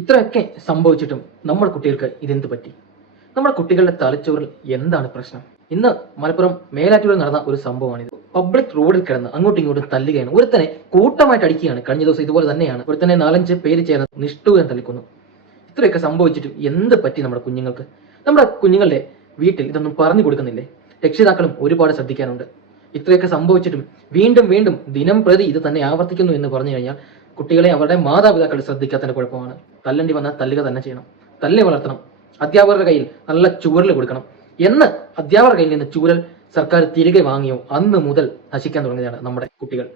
ഇത്രയൊക്കെ സംഭവിച്ചിട്ടും നമ്മുടെ കുട്ടികൾക്ക് ഇതെന്ത് പറ്റി? നമ്മുടെ കുട്ടികളുടെ തലച്ചോറിൽ എന്താണ് പ്രശ്നം? ഇന്ന് മലപ്പുറം മേലാറ്റൂരിൽ നടന്ന ഒരു സംഭവമാണിത്. പബ്ലിക് റോഡിൽ കിടന്ന് അങ്ങോട്ടും ഇങ്ങോട്ടും തല്ലുകയാണ്. ഒരുത്തനെ കൂട്ടമായിട്ട് അടിക്കുകയാണ്. കഴിഞ്ഞ ദിവസം ഇതുപോലെ തന്നെയാണ്. ഒരുത്തനെ 4-5 പേര് ചേർന്ന് നിഷ്ഠൂരം തല്ലിക്കുന്നു. ഇത്രയൊക്കെ സംഭവിച്ചിട്ടും എന്ത് പറ്റി നമ്മുടെ കുഞ്ഞുങ്ങൾക്ക്? നമ്മുടെ കുഞ്ഞുങ്ങളുടെ വീട്ടിൽ ഇതൊന്നും പറഞ്ഞു കൊടുക്കുന്നില്ലേ? രക്ഷിതാക്കളും ഒരുപാട് ശ്രദ്ധിക്കാനുണ്ട്. ഇത്രയൊക്കെ സംഭവിച്ചിട്ടും വീണ്ടും വീണ്ടും ദിനം പ്രതി ഇത് തന്നെ ആവർത്തിക്കുന്നു എന്ന് പറഞ്ഞു കഴിഞ്ഞാൽ കുട്ടികളെ അവരുടെ മാതാപിതാക്കൾ ശ്രദ്ധിക്കാത്തതിന്റെ കുഴപ്പമാണ്. തല്ലണ്ടി വന്നാൽ തല്ലുക തന്നെ ചെയ്യണം, തല്ലി വളർത്തണം. അധ്യാപകരുടെ കയ്യിൽ നല്ല ചൂരൽ കൊടുക്കണം. എന്ന് അധ്യാപകരുടെ കയ്യിൽ നിന്ന് ചൂരൽ സർക്കാർ തിരികെ വാങ്ങിയോ അന്ന് മുതൽ നശിക്കാൻ തുടങ്ങിയതാണ് നമ്മുടെ കുട്ടികൾ.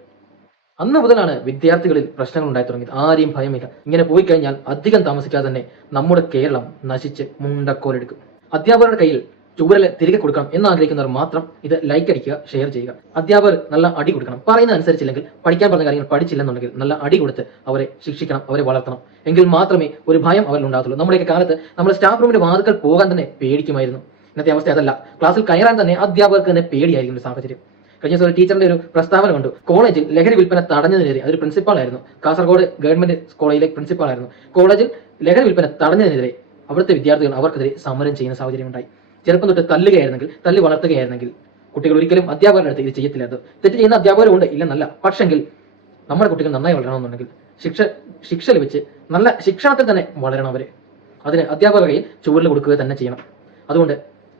അന്ന് മുതലാണ് വിദ്യാർത്ഥികളിൽ പ്രശ്നങ്ങൾ ഉണ്ടായി തുടങ്ങിയത്. ആരെയും ഭയമില്ല. ഇങ്ങനെ പോയി കഴിഞ്ഞാൽ അധികം താമസിക്കാതെ തന്നെ നമ്മുടെ കേരളം നശിച്ച് മുണ്ടക്കോലെടുക്കും. അധ്യാപകരുടെ കയ്യിൽ ചൂരല് തിരികെ കൊടുക്കണം എന്നാഗ്രഹിക്കുന്നവർ മാത്രം ഇത് ലൈക്ക് അടിക്കുക, ഷെയർ ചെയ്യുക. അധ്യാപകർ നല്ല അടി കൊടുക്കണം. പറയുന്ന അനുസരിച്ചില്ലെങ്കിൽ, പഠിക്കാൻ പറഞ്ഞ കാര്യങ്ങൾ പഠിച്ചില്ലെന്നുണ്ടെങ്കിൽ നല്ല അടി കൊടുത്ത് അവരെ ശിക്ഷിക്കണം, അവരെ വളർത്തണം. എങ്കിൽ മാത്രമേ ഒരു ഭയം അവരിൽ ഉണ്ടാകത്തുള്ളൂ. നമ്മുടെയൊക്കെ കാലത്ത് നമ്മൾ സ്റ്റാഫ് റൂമിന്റെ വാതിൽക്കൽ പോകാൻ തന്നെ പേടിക്കുമായിരുന്നു. ഇന്നത്തെ അവസ്ഥ അതല്ല. ക്ലാസ്സിൽ കയറാൻ തന്നെ അധ്യാപകർക്ക് തന്നെ പേടിയായിരിക്കും സാഹചര്യം. കഴിഞ്ഞ ദിവസം ഒരു ടീച്ചറിന്റെ ഒരു പ്രസ്താവന കണ്ടു. കോളേജിൽ ലഹരി വിൽപ്പന തടഞ്ഞതിനെതിരെ, അതൊരു പ്രിൻസിപ്പാളായിരുന്നു, കാസർഗോഡ് ഗവൺമെന്റ് കോളേജിലെ പ്രിൻസിപ്പാളായിരുന്നു. കോളേജിൽ ലഹരി വിൽപ്പന തടഞ്ഞതിനെതിരെ അവിടുത്തെ വിദ്യാർത്ഥികൾ അവർക്കെതിരെ സമരം ചെയ്യുന്ന സാഹചര്യം ഉണ്ടായി. ചെറുപ്പം തൊട്ട് തല്ലുകയായിരുന്നെങ്കിൽ, തല്ലി വളർത്തുകയായിരുന്നെങ്കിൽ കുട്ടികൾ ഒരിക്കലും അധ്യാപകരുടെ അടുത്ത് ഇത് ചെയ്യത്തില്ല. അത് തെറ്റ് ചെയ്യുന്ന അധ്യാപകരും ഉണ്ട്, ഇല്ലെന്നല്ല. പക്ഷെങ്കിൽ നമ്മുടെ കുട്ടികൾ നന്നായി വളരണമെന്നുണ്ടെങ്കിൽ ശിക്ഷ ലഭിച്ച് നല്ല ശിക്ഷണത്തിൽ തന്നെ വളരണം അവര്. അതിന് അധ്യാപകരുടെ കയ്യിൽ ചൂരൽ കൊടുക്കുക തന്നെ ചെയ്യണം. അതുകൊണ്ട്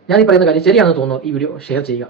ഞാൻ ഈ പറയുന്ന കാര്യം ശരിയാണെന്ന് തോന്നുന്നു, ഈ വീഡിയോ ഷെയർ ചെയ്യുക.